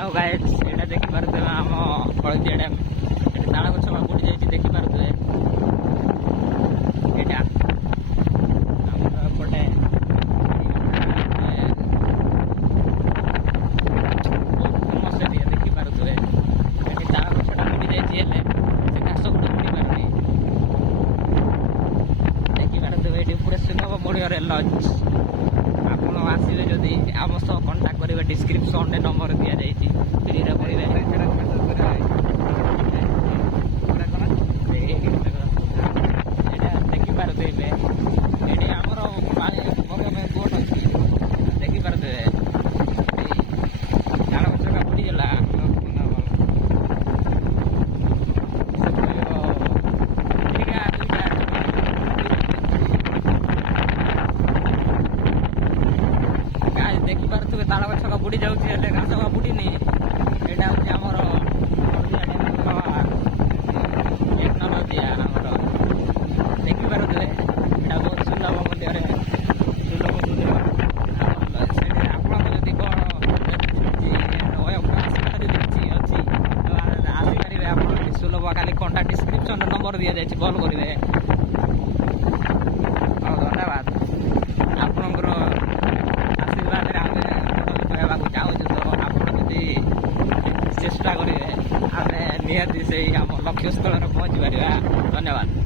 Hello guys एटा देखि पारते हम हळदिया डैम एटा ताळ गछ बुडी जाई देखि पारते एटा हमर पटे फेमस एरिया देखि पारते एटी ताळ गछटा बुडी जाई हेले से घास गुडी बुडी पारनी देखि पारते एटी पूरा सुनब मोडियर लॉन्च ଆପଣ ଆସିବେ ଯଦି ଆମ ସହ କଣ୍ଟାକ୍ଟ କରିବେ ଡିସ୍କ୍ରିପ୍ସନରେ ନମ୍ବର ଦିଆଯାଇଛି ଫ୍ରିରେ ପଡ଼ିବେ ଏଇଟା ଦେଖିପାରୁଥିବେ ଏଠି ଆମର ବୋଟ୍ ଅଛି ଦେଖିପାରୁଥିବେ ତାଳ ଗଛଟା ବୁଡ଼ିଗଲା ଦେଖିପାରୁଥିବେ ତାଳ ଗଛ ବୁଡ଼ି ଯାଉଛି ହେଲେ ଘାସ ବୁଡ଼ିନି ଏଇଟା ହେଉଛି ଆମର ଟେକ୍ନୋଲୋଜି ଆମର ଦେଖିପାରୁଥିବେ ଏଇଟା ବହୁତ ସୁଲଭ ମୂଲ୍ୟରେ ସେଠି ଆପଣଙ୍କ ଯଦି କ'ଣ ଆସିବାର ଯଦି କିଛି ଅଛି ଆସିପାରିବେ ଆପଣ ସୁଲଭ ଖାଲି କଣ୍ଟାକ୍ଟ ଡିସ୍କ୍ରିପ୍ସନରେ ନମ୍ବର ଦିଆଯାଇଛି କଲ୍ କରିବେ ହଉ ଧନ୍ୟବାଦ ଆପଣଙ୍କର ଚାହୁଁଛୁ ତ ଆପଣ ଯଦି ଚେଷ୍ଟା କରିବେ ଆମେ ନିହାତି ସେଇ ଆମ ଲକ୍ଷ୍ୟସ୍ଥଳରେ ପହଞ୍ଚିପାରିବା ଧନ୍ୟବାଦ।